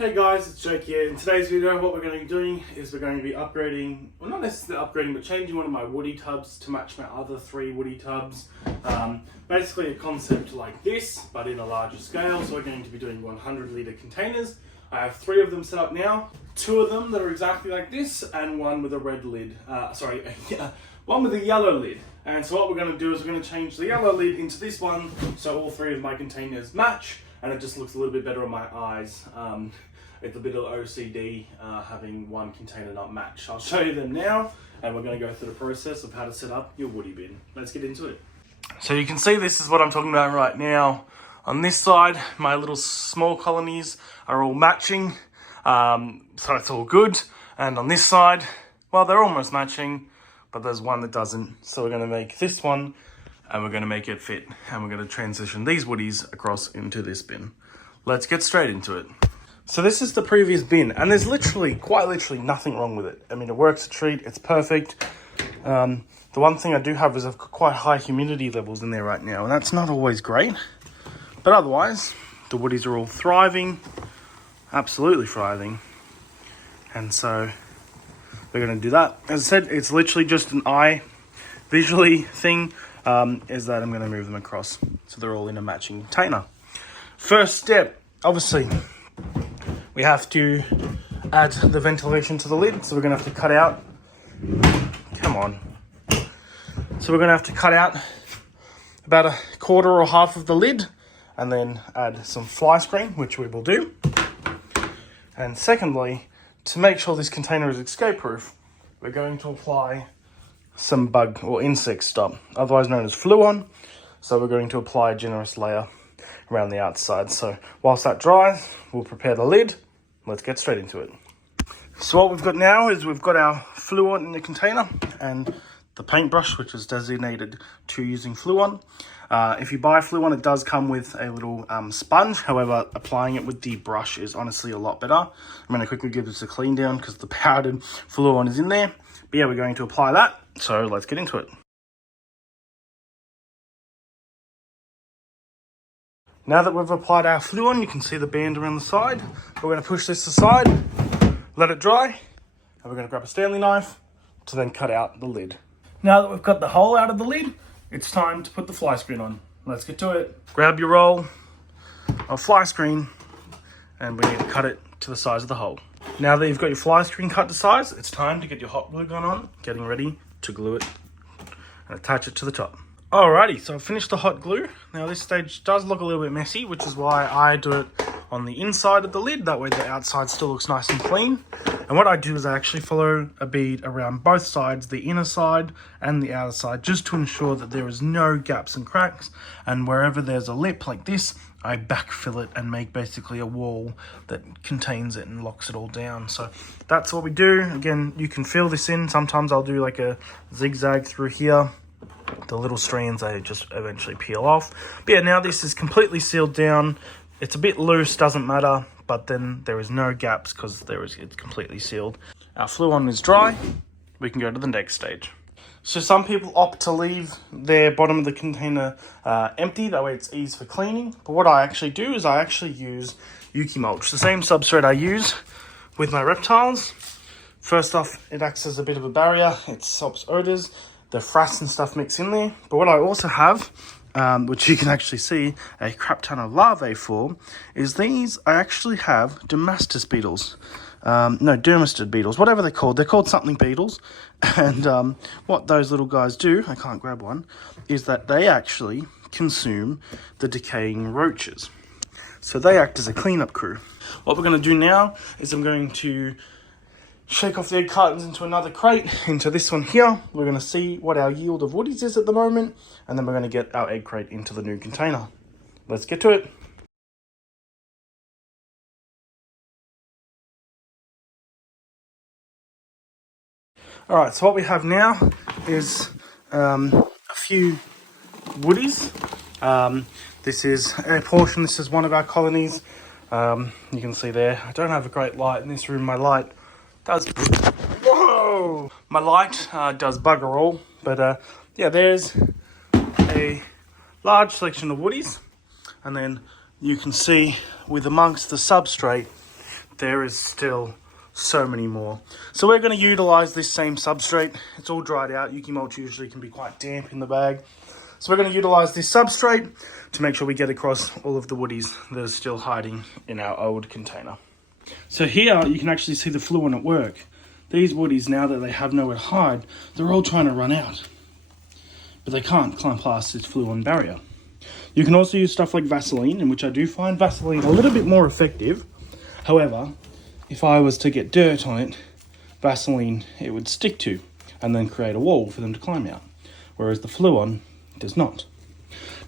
Hey guys, it's Jake here. In today's video, what we're going to be doing is we're going to be upgrading, well not necessarily upgrading, but changing one of my woody tubs to match my other 3 woody tubs. Basically a concept like this, but in a larger scale. So we're going to be doing 100 litre containers. I have 3 of them set up now. 2 of them that are exactly like this, and 1 with a red lid. One with a yellow lid. And so what we're going to do is we're going to change the yellow lid into this one, so all 3 of my containers match, and it just looks a little bit better on my eyes. It's a bit of OCD having one container not match. I'll show you them now, and we're going to go through the process of how to set up your woody bin. Let's get into it. So you can see this is what I'm talking about right now. On this side, my little small colonies are all matching, so it's all good. And on this side, well, they're almost matching, but there's one that doesn't. So we're going to make this one, and we're going to make it fit, and we're going to transition these woodies across into this bin. Let's get straight into it. So this is the previous bin, and there's quite literally nothing wrong with it. I mean, it works a treat, it's perfect. The one thing I do have is I've got quite high humidity levels in there right now, and that's not always great. But otherwise, the woodies are all thriving, absolutely thriving. And so we're going to do that. As I said, it's literally just an eye visually thing, is that I'm going to move them across so they're all in a matching container. First step, obviously, we have to add the ventilation to the lid, so we're going to have to cut out, So we're going to have to cut out about a quarter or half of the lid, and then add some fly screen, which we will do. And secondly, to make sure this container is escape proof, we're going to apply some bug or insect stop, otherwise known as Fluon. So we're going to apply a generous layer around the outside. So whilst that dries, we'll prepare the lid. Let's get straight into it. So what we've got now is we've got our Fluon in the container and the paintbrush, which is designated to using Fluon. If you buy Fluon, it does come with a little sponge. However, applying it with the brush is honestly a lot better. I'm going to quickly give this a clean down because the powdered Fluon is in there. But yeah, we're going to apply that. So let's get into it. Now that we've applied our Fluon, you can see the band around the side. We're going to push this aside, let it dry, and we're going to grab a Stanley knife to then cut out the lid. Now that we've cut the hole out of the lid, it's time to put the fly screen on. Let's get to it. Grab your roll of fly screen, and we need to cut it to the size of the hole. Now that you've got your fly screen cut to size, it's time to get your hot glue gun on, getting ready to glue it and attach it to the top. Alrighty, so I've finished the hot glue. Now this stage does look a little bit messy, which is why I do it on the inside of the lid. That way the outside still looks nice and clean. And what I do is I actually follow a bead around both sides, the inner side and the outer side, just to ensure that there is no gaps and cracks. And wherever there's a lip like this, I backfill it and make basically a wall that contains it and locks it all down. So that's what we do. Again, you can fill this in. Sometimes I'll do like a zigzag through here. The little strands, they just eventually peel off. But yeah, now this is completely sealed down. It's a bit loose, doesn't matter, but then there is no gaps because it's completely sealed. Our Fluon is dry. We can go to the next stage. So some people opt to leave their bottom of the container empty, that way it's easy for cleaning. But what I actually do is I actually use Yuki mulch, the same substrate I use with my reptiles. First off, it acts as a bit of a barrier. It stops odors. The frass and stuff mix in there. But what I also have, which you can actually see a crap ton of larvae for, is these. I actually have dermestid beetles. Dermestid beetles, whatever they're called. They're called something beetles. And what those little guys do, I can't grab one, is that they actually consume the decaying roaches. So they act as a cleanup crew. What we're going to do now is I'm going to shake off the egg cartons into another crate, into this one here. We're going to see what our yield of woodies is at the moment, and then we're going to get our egg crate into the new container. Let's get to it. Alright, so what we have now is a few woodies. This is a portion, this is one of our colonies. You can see there, I don't have a great light in this room. My light does, whoa! My light does bugger all, but yeah, there's a large selection of woodies, and then you can see with amongst the substrate there is still so many more. So we're going to utilize this same substrate. It's all dried out. Yuki mulch usually can be quite damp in the bag. So we're going to utilize this substrate to make sure we get across all of the woodies that are still hiding in our old container. So here you can actually see the fluon at work. These woodies, now that they have nowhere to hide, they're all trying to run out. But they can't climb past this fluon barrier. You can also use stuff like Vaseline, in which I do find Vaseline a little bit more effective. However, if I was to get dirt on it, Vaseline it would stick to and then create a wall for them to climb out. Whereas the fluon does not.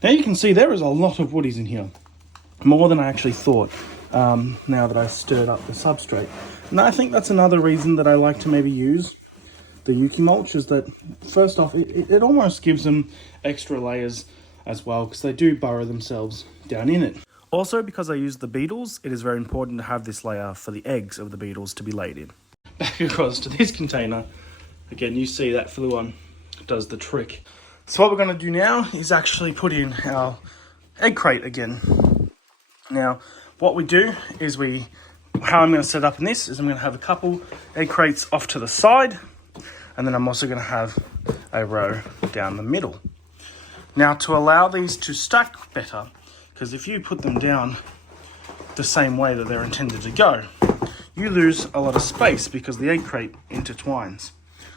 Now you can see there is a lot of woodies in here. More than I actually thought, now that I stirred up the substrate. And I think that's another reason that I like to maybe use the Yuki mulch, is that first off, it almost gives them extra layers as well, because they do burrow themselves down in it. Also, because I use the beetles, it is very important to have this layer for the eggs of the beetles to be laid in. Back across to this container, again you see that fluon does the trick. So what we're going to do now is actually put in our egg crate again. Now, what we do is how I'm going to set up in this is I'm going to have a couple egg crates off to the side, and then I'm also going to have a row down the middle. Now, to allow these to stack better, because if you put them down the same way that they're intended to go, you lose a lot of space because the egg crate intertwines.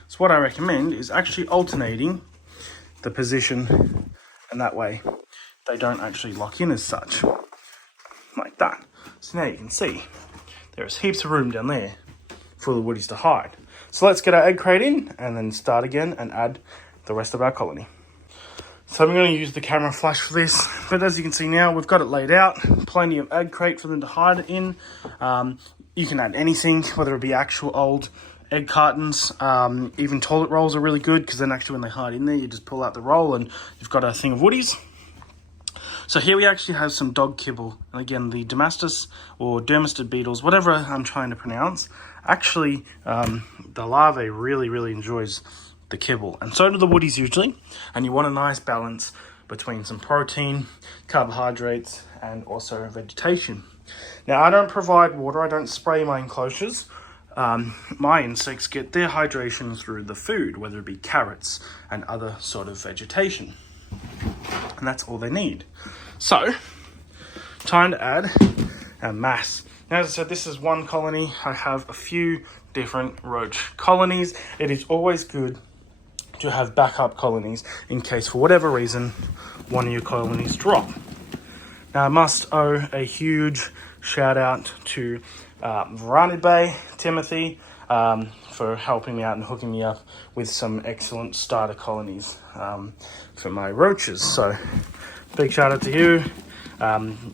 So what I recommend is actually alternating the position, and that way they don't actually lock in as such, like that. So now you can see there's heaps of room down there for the woodies to hide. So let's get our egg crate in and then start again and add the rest of our colony. So I'm going to use the camera flash for this, but as you can see now, we've got it laid out. Plenty of egg crate for them to hide it in. You can add anything, whether it be actual old egg cartons. Even toilet rolls are really good, because then actually when they hide in there, you just pull out the roll and you've got a thing of woodies. So here we actually have some dog kibble. And again, the Dermastus or Dermastid beetles, whatever I'm trying to pronounce, actually the larvae really enjoys the kibble, and so do the woodies usually. And you want a nice balance between some protein, carbohydrates, and also vegetation. Now, I don't provide water, I don't spray my enclosures. My insects get their hydration through the food, whether it be carrots and other sort of vegetation. And that's all they need. So, time to add our mass. Now, as I said, this is one colony. I have a few different roach colonies. It is always good to have backup colonies in case, for whatever reason, one of your colonies drop. Now, I must owe a huge shout out to Varanid Bay, Timothy, for helping me out and hooking me up with some excellent starter colonies for my roaches. So, big shout out to you.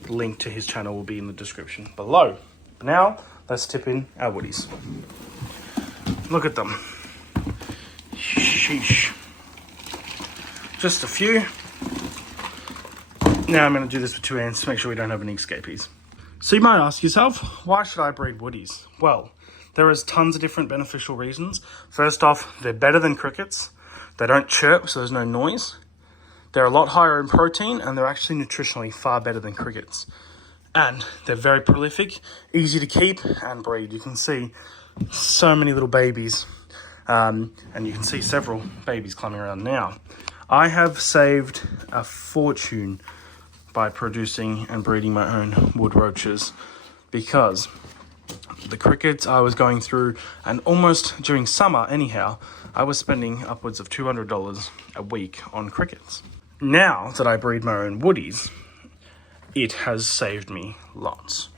Link to his channel will be in the description below. Now, let's tip in our woodies. Look at them. Sheesh. Just a few. Now I'm going to do this with two hands to make sure we don't have any escapees. So you might ask yourself, why should I breed woodies? Well, there is tons of different beneficial reasons. First off, they're better than crickets. They don't chirp, so there's no noise. They're a lot higher in protein, and they're actually nutritionally far better than crickets. And they're very prolific, easy to keep and breed. You can see so many little babies. And you can see several babies climbing around now. I have saved a fortune by producing and breeding my own wood roaches, because the crickets I was going through, and almost during summer anyhow, I was spending upwards of $200 a week on crickets. Now that I breed my own woodies, it has saved me lots.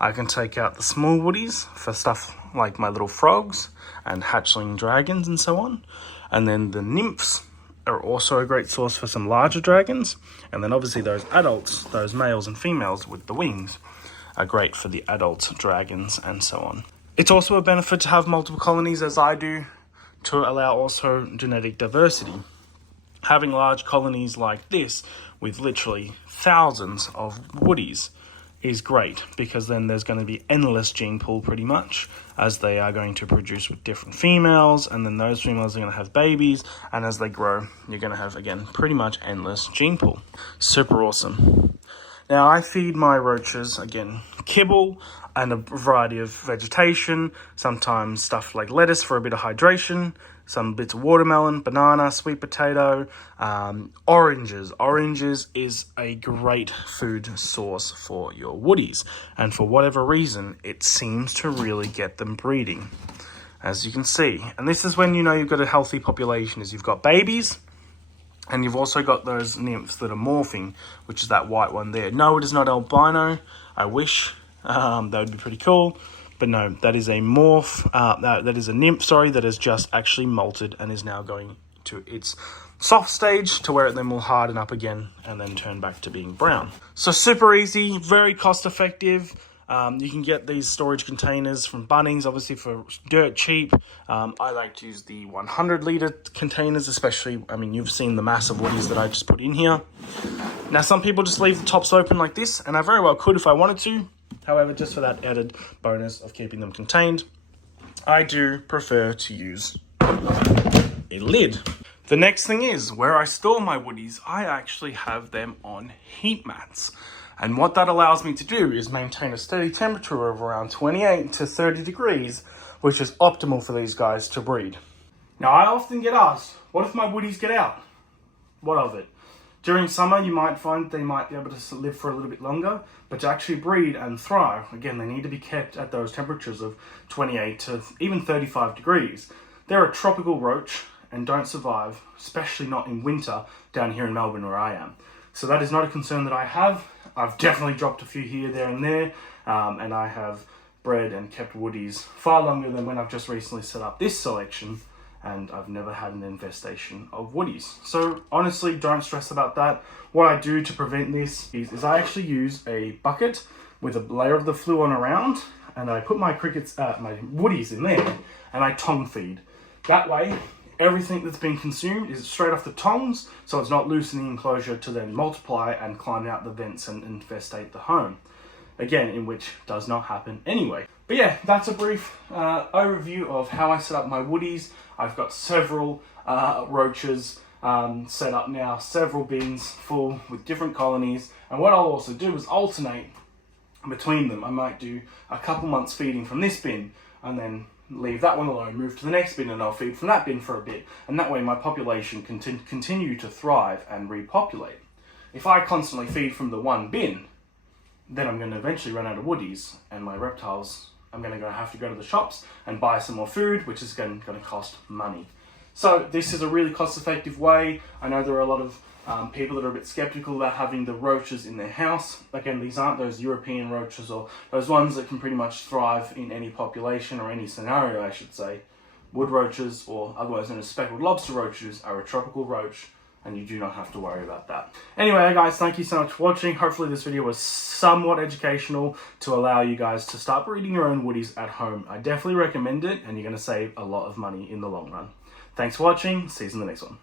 I can take out the small woodies for stuff like my little frogs and hatchling dragons and so on. And then the nymphs are also a great source for some larger dragons. And then obviously those adults, those males and females with the wings, are great for the adult dragons and so on. It's also a benefit to have multiple colonies, as I do, to allow also genetic diversity. Having large colonies like this with literally thousands of woodies is great, because then there's going to be endless gene pool pretty much, as they are going to produce with different females, and then those females are going to have babies, and as they grow, you're going to have, again, pretty much endless gene pool. Super awesome. Now, I feed my roaches, again, kibble. and a variety of vegetation, sometimes stuff like lettuce for a bit of hydration, some bits of watermelon, banana, sweet potato, oranges. Oranges is a great food source for your woodies, and for whatever reason, it seems to really get them breeding, as you can see. And this is when you know you've got a healthy population, is you've got babies, and you've also got those nymphs that are morphing, which is that white one there. No, it is not albino. I wish. That would be pretty cool. But no, that is a morph. That is a nymph, sorry, that has just actually molted and is now going to its soft stage to where it then will harden up again and then turn back to being brown. So super easy, very cost effective. You can get these storage containers from Bunnings, obviously for dirt cheap. I like to use the 100 litre containers, especially, I mean, you've seen the massive woodies that I just put in here. Now, some people just leave the tops open like this, and I very well could if I wanted to. However, just for that added bonus of keeping them contained, I do prefer to use a lid. The next thing is, where I store my woodies, I actually have them on heat mats. And what that allows me to do is maintain a steady temperature of around 28 to 30 degrees, which is optimal for these guys to breed. Now, I often get asked, what if my woodies get out? What of it? During summer, you might find they might be able to live for a little bit longer, but to actually breed and thrive, again, they need to be kept at those temperatures of 28 to even 35 degrees. They're a tropical roach and don't survive, especially not in winter, down here in Melbourne where I am. So that is not a concern that I have. I've definitely dropped a few here, there and there, and I have bred and kept woodies far longer than when I've just recently set up this selection, and I've never had an infestation of woodies. So honestly, don't stress about that. What I do to prevent this is I actually use a bucket with a layer of the fluon around, and I put my my woodies in there, and I tongue feed. That way, everything that's been consumed is straight off the tongs, so it's not loose in the enclosure to then multiply and climb out the vents and infestate the home. Again, in which does not happen anyway. But yeah, that's a brief overview of how I set up my woodies. I've got several roaches set up now, several bins full with different colonies. And what I'll also do is alternate between them. I might do a couple months feeding from this bin and then leave that one alone, move to the next bin, and I'll feed from that bin for a bit. And that way my population can continue to thrive and repopulate. If I constantly feed from the one bin, then I'm going to eventually run out of woodies, and my reptiles, I'm going to have to go to the shops and buy some more food, which is going to cost money. So this is a really cost-effective way. I know there are a lot of people that are a bit skeptical about having the roaches in their house. Again, these aren't those European roaches or those ones that can pretty much thrive in any population or any scenario, I should say. Wood roaches, or otherwise known as speckled lobster roaches, are a tropical roach, and you do not have to worry about that. Anyway, guys, thank you so much for watching. Hopefully this video was somewhat educational to allow you guys to start breeding your own woodies at home. I definitely recommend it, and you're going to save a lot of money in the long run. Thanks for watching. See you in the next one.